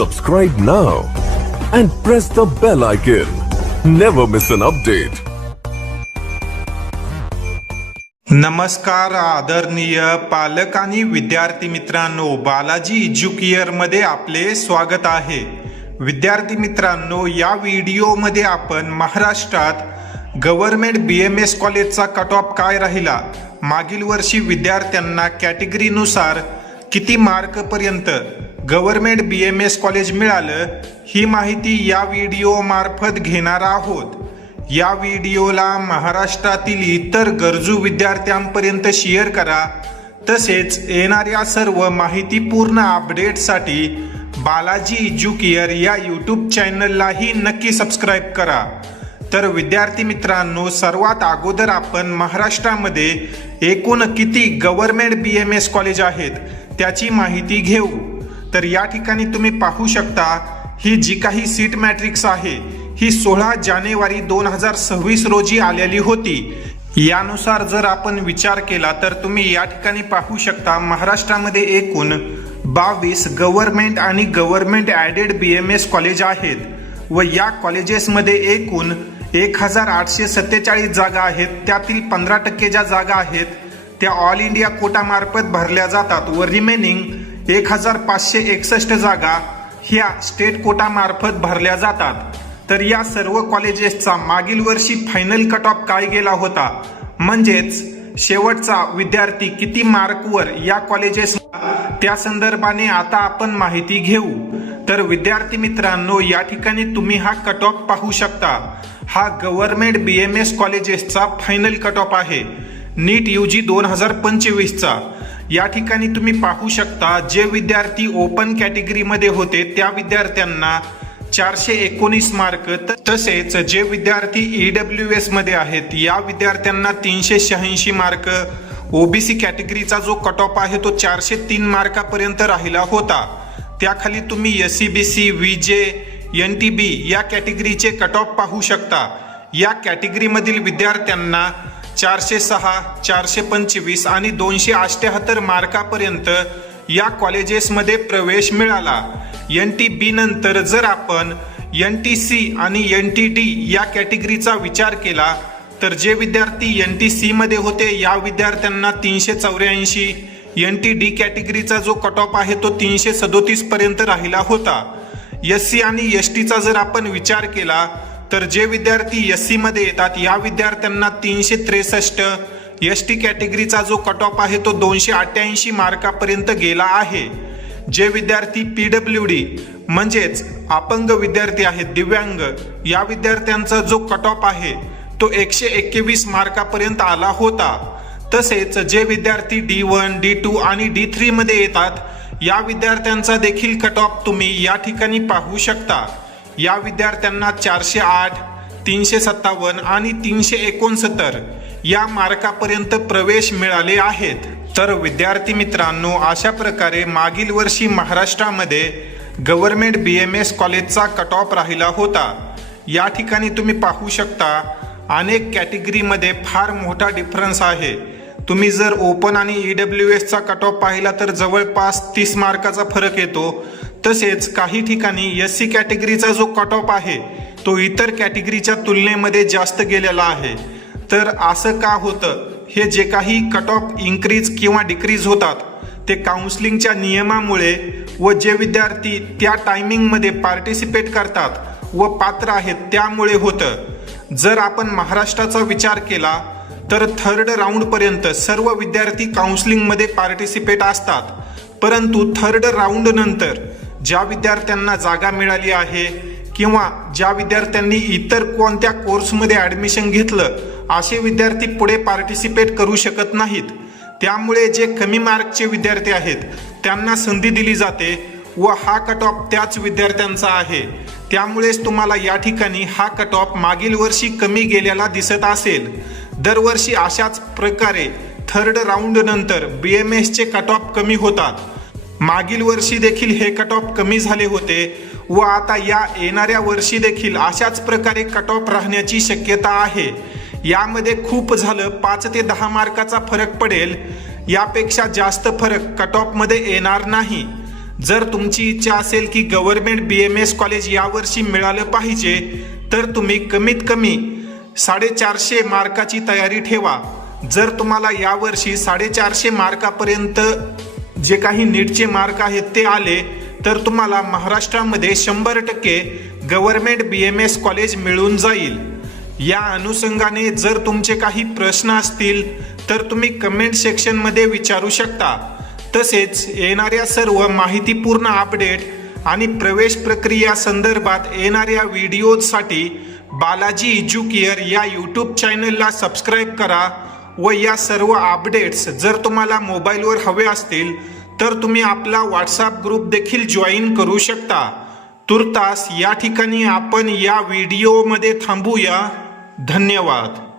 Subscribe now and press the bell icon. Never miss an update. नमस्कार आदरणीय पालक आणि विद्यार्थी मित्रांनो, बालाजी एज्युकेअर मध्ये आपले स्वागत आहे। विद्यार्थी मित्रांनो, या व्हिडिओमध्ये आपण महाराष्ट्रात गव्हर्नमेंट BMS कॉलेजचा कट ऑफ काय राहिला, मागील वर्षी विद्यार्थ्यांना कॅटेगरीनुसार किती मार्क पर्यंत गव्हर्नमेंट BMS कॉलेज मिळालं, ही माहिती या व्हिडिओ मार्फत घेणार आहोत। या व्हिडिओला महाराष्ट्रातील इतर गरजू विद्यार्थ्यांपर्यंत शेअर करा। तसेच येणाऱ्या सर्व माहितीपूर्ण अपडेटसाठी बालाजी एज्युकेअर या यूट्यूब चॅनललाही नक्की सबस्क्राईब करा। तर विद्यार्थी मित्रांनो, सर्वात अगोदर आपण महाराष्ट्रामध्ये एकूण किती गव्हर्नमेंट BMS कॉलेज आहेत त्याची माहिती घेऊ। तर या ठिकाणी तुम्ही पाहू शकता, ही जी काही सीट मॅट्रिक्स आहे ही 16 जानेवारी 2026 रोजी आलेली होती। यानुसार जर आपण विचार केला तर तुम्ही या ठिकाणी पाहू शकता, महाराष्ट्रामध्ये एकूण 22 गव्हर्नमेंट आणि गव्हर्नमेंट ॲडेड BMS कॉलेज आहेत व या कॉलेजेसमध्ये एकूण 1847 जागा आहेत। त्यातील 15% ज्या जागा आहेत त्या ऑल इंडिया कोटा मार्फत भरल्या जातात व रिमेनिंग 1561 जागा ह्या स्टेट कोटा मार्फत भरल्या जातात। तर या सर्व कॉलेजेसचा मागील वर्षी फायनल कट ऑफ काय गेला होता, म्हणजेच शेवटचा विद्यार्थी किती मार्कवर या कॉलेजेस, त्या संदर्भाने आता आपण माहिती घेऊ। तर विद्यार्थी मित्रांनो, या ठिकाणी तुम्ही हा कट ऑफ पाहू शकता। हा गव्हर्नमेंट BMS कॉलेजेसचा फायनल कट ऑफ आहे, नीट UG 2025 चा। या ठिकाणी तुम्ही पाहू शकता, जे विद्यार्थी ओपन कॅटेगरीमध्ये होते त्या विद्यार्थ्यांना 419 मार्क, तसेच जे विद्यार्थी EWS मध्ये आहेत या विद्यार्थ्यांना 386 मार्क। OBC कॅटेगरीचा जो कट ऑफ आहे तो 403 मार्कापर्यंत राहिला होता। त्याखाली तुम्ही SCBC, VJ, NTB या कॅटेगरीचे कट ऑफ पाहू शकता। या कॅटेगरीमधील विद्यार्थ्यांना 406, 425 आणि 278 मार्कापर्यंत या कॉलेजेसमध्ये प्रवेश मिळाला। NTB नंतर जर आपण NTC आणि NTD या कॅटेगरीचा विचार केला तर जे विद्यार्थी NTC मध्ये होते या विद्यार्थ्यांना 384, NTD कॅटेगरीचा जो कट ऑफ आहे तो 337 पर्यंत राहिला होता। SC आणि STचा जर आपण विचार केला तर जे विद्यार्थी SC मध्ये येतात या विद्यार्थ्यांना 363, ST कॅटेगरीचा जो कट ऑफ आहे तो 288 मार्कापर्यंत गेला आहे। जे विद्यार्थी PWD म्हणजेच अपंग विद्यार्थी आहेत, दिव्यांग, या विद्यार्थ्यांचा जो कट ऑफ आहे तो 121 मार्कापर्यंत आला होता। तसेच जे विद्यार्थी D1, D2 आणि D3 मध्ये येतात या विद्यार्थ्यांचा देखील कट ऑफ तुम्ही या ठिकाणी पाहू शकता। या विद्यार्थ्यांना 408, 357 आणि 369 या मार्कापर्यंत प्रवेश मिळाले आहेत। तर विद्यार्थी मित्रांनो, अशा प्रकारे मागील वर्षी महाराष्ट्रामध्ये गव्हर्नमेंट BMS कॉलेजचा कट ऑफ राहिला होता। या ठिकाणी तुम्ही पाहू शकता, अनेक कॅटेगरीमध्ये फार मोठा डिफरन्स आहे। तुम्ही जर ओपन आणि EWSचा कट ऑफ पाहिला तर जवळपास 30 मार्काचा फरक येतो। तसेच काही ठिकाणी SC कॅटेगरीचा जो कट ऑफ आहे तो इतर कॅटेगरीच्या तुलनेमध्ये जास्त गेलेला आहे। तर असं का होतं, हे जे काही कट ऑफ इन्क्रीज किंवा डिक्रीज होतात ते काउन्सिलिंगच्या नियमामुळे व जे विद्यार्थी त्या टायमिंगमध्ये पार्टिसिपेट करतात व पात्र आहेत त्यामुळे होतं। जर आपण महाराष्ट्राचा विचार केला तर 3rd राऊंडपर्यंत सर्व विद्यार्थी काउन्सिलिंगमध्ये पार्टिसिपेट असतात, परंतु 3rd राऊंड नंतर ज्या विद्यार्थ्यांना जागा मिळाली आहे किंवा ज्या विद्यार्थ्यांनी इतर कोणत्या कोर्समध्ये ॲडमिशन घेतलं असे विद्यार्थी पुढे पार्टिसिपेट करू शकत नाहीत। त्यामुळे जे कमी मार्कचे विद्यार्थी आहेत त्यांना संधी दिली जाते व हा कट ऑफ त्याच विद्यार्थ्यांचा आहे। त्यामुळेच तुम्हाला या ठिकाणी हा कट ऑफ मागील वर्षी कमी गेलेला दिसत असेल। दरवर्षी अशाच प्रकारे 3rd राऊंड नंतर BMSचे कट ऑफ कमी होतात। मागील वर्षी देखील हे कट ऑफ कमी झाले होते व आता या येणाऱ्या वर्षी देखील अशाच प्रकारे कट ऑफ राहण्याची शक्यता आहे। यामध्ये खूप झालं 5 ते 10 मार्काचा फरक पडेल, यापेक्षा जास्त फरक कट ऑफ मध्ये येणार नाही। जर तुमची इच्छा असेल की गव्हर्नमेंट BMS कॉलेज यावर्षी मिळालं पाहिजे तर तुम्ही कमीत कमी 450 मार्काची तयारी ठेवा. जर तुम्हाला यावर्षी 450 मार्कापर्यंत जे काही नीटचे मार्क आहेत ते आले तर तुम्हाला महाराष्ट्रामध्ये 100% गव्हर्नमेंट BMS कॉलेज मिळून जाईल. या अनुषंगाने जर तुमचे काही प्रश्न असतील तर तुम्ही कमेंट सेक्शनमध्ये विचारू शकता. तसेच येणाऱ्या सर्व माहितीपूर्ण अपडेट आणि प्रवेश प्रक्रिया संदर्भात येणाऱ्या व्हिडिओसाठी बालाजी एज्युकेअर या यूट्यूब चॅनलला सबस्क्राईब करा व या सर्व अपडेट्स जर तुम्हाला मोबाईलवर हवे असतील तर तुम्ही आपला व्हॉट्सअप ग्रुप देखील जॉईन करू शकता. तुर्तास या ठिकाणी आपण या व्हिडिओमध्ये थांबूया. धन्यवाद.